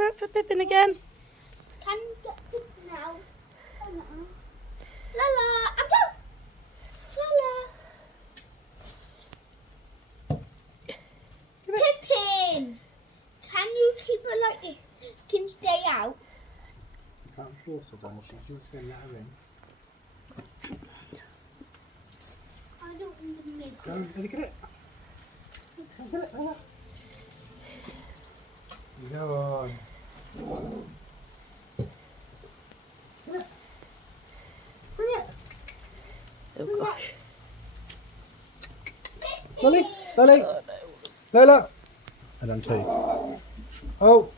for it for Pippin again. Can you get Pippin now? Oh, no. Lola, I'm done. Lola. Pippin, can you keep her like this? Can you stay out? You can't force her, Donna. She wants to go and let her in. I don't want to make Go, let her get it. Go get it, Lola. Go on. Get it. Bring it. Oh gosh. Lolly, Lolly, Oh, no. Lola. I done too. Oh.